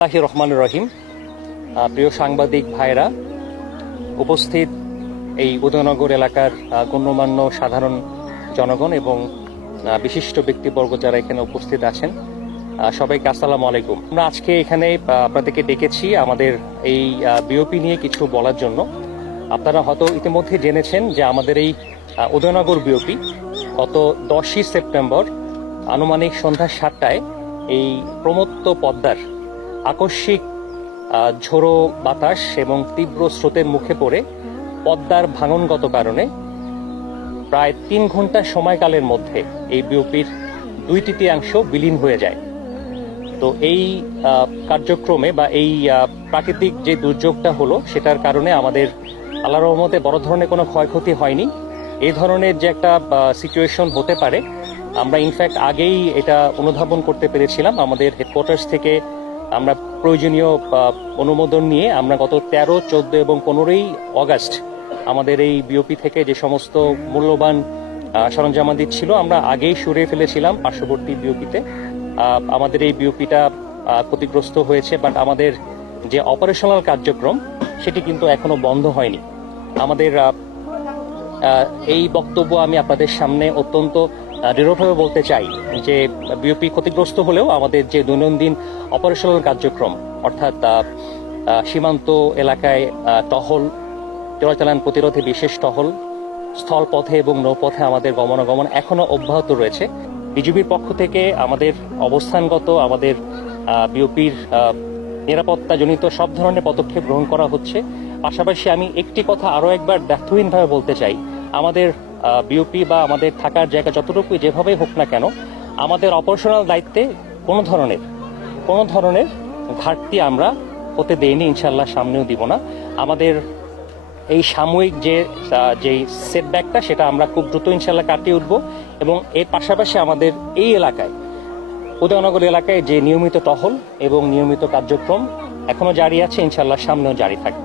আল্লাহি রহমান রহিম। প্রিয় সাংবাদিক ভাইরা উপস্থিত এই উদয়নগর এলাকার গণ্যমান্য সাধারণ জনগণ এবং বিশিষ্ট ব্যক্তিবর্গ যারা এখানে উপস্থিত আছেন সবাইকে আসসালামু আলাইকুম। আমরা আজকে এখানে আপনাদেরকে ডেকেছি আমাদের এই বিওপি নিয়ে কিছু বলার জন্য। আপনারা হয়তো ইতিমধ্যে জেনেছেন যে আমাদের এই উদয়নগর বিওপি গত দশই সেপ্টেম্বর আনুমানিক সন্ধ্যা সাতটায় এই প্রমত্ত পদ্মার আকস্মিক ঝোড়ো বাতাস এবং তীব্র স্রোতের মুখে পড়ে পদ্মার ভাঙনগত কারণে প্রায় তিন ঘণ্টা সময়কালের মধ্যে এই বিওপির দুই তৃতীয়াংশ বিলীন হয়ে যায়। তো এই কার্যক্রমে বা এই প্রাকৃতিক যে দুর্যোগটা হলো, সেটার কারণে আমাদের আল্লাহ রহমতে বড় ধরনের কোনো ক্ষয়ক্ষতি হয়নি। এই ধরনের যে একটা সিচুয়েশন হতে পারে, আমরা ইনফ্যাক্ট আগেই এটা অনুধাবন করতে পেরেছিলাম। আমাদের হেডকোয়ার্টার্স থেকে আমরা প্রয়োজনীয় অনুমোদন নিয়ে আমরা গত তেরো, চোদ্দ এবং পনেরোই অগাস্ট আমাদের এই বিওপি থেকে যে সমস্ত মূল্যবান সরঞ্জামাদি ছিল, আমরা আগেই সরিয়ে ফেলেছিলাম পার্শ্ববর্তী বিওপিতে। আমাদের এই বিওপিটা ক্ষতিগ্রস্ত হয়েছে, বাট আমাদের যে অপারেশনাল কার্যক্রম, সেটি কিন্তু এখনও বন্ধ হয়নি। আমাদের এই বক্তব্য আমি আপনাদের সামনে অত্যন্ত দৃঢ়ভাবে বলতে চাই যে বিওপি ক্ষতিগ্রস্ত হলেও আমাদের যে দৈনন্দিন অপারেশনাল কার্যক্রম, অর্থাৎ সীমান্ত এলাকায় টহল চলাচলান প্রতিরোধে বিশেষ টহল, স্থলপথে এবং নৌপথে আমাদের গমনাগমন এখনও অব্যাহত রয়েছে। বিজেপির পক্ষ থেকে আমাদের অবস্থানগত, আমাদের বিওপির নিরাপত্তাজনিত সব ধরনের পদক্ষেপ গ্রহণ করা হচ্ছে। পাশাপাশি আমি একটি কথা আরও একবার ব্যর্থহীনভাবে বলতে চাই। আমাদের বিওপি বা আমাদের থাকার জায়গা যতটুকু যেভাবেই হোক না কেন, আমাদের অপারেশনাল দায়িত্বে কোনো ধরনের কোনো ধরনের ঘাটতি আমরা হতে দেইনি ইনশাল্লাহ সামনেও দিব না। আমাদের এই সাময়িক যে যেই সেটব্যাকটা সেটা আমরা খুব দ্রুত ইনশাল্লাহ কাটিয়ে উঠব এবং এর পাশাপাশি আমাদের এই এলাকায়, উদয়নগর এলাকায় যে নিয়মিত টহল এবং নিয়মিত কার্যক্রম এখনও জারি আছে ইনশাল্লাহ সামনেও জারি থাকবে।